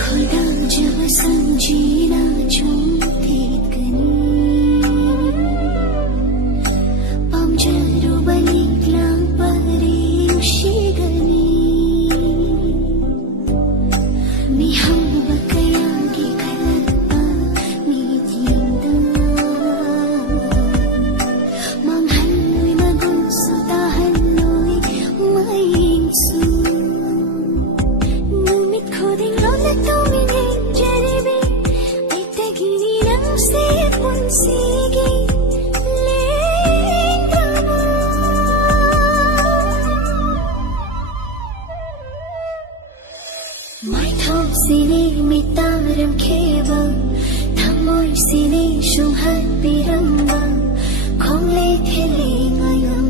खुदा जब समझीना चुमते कनी पामजरू baliklang pareushiगनी 미한바 kayagi kalagpa mitinda manghalloy magusutahalloy maingsu numit ko ding lola tumingin jaribi ay tagini lang sipon sige Mai thong sini mitaram kheba thamoi sini shung hat piramba khong le thele ngayam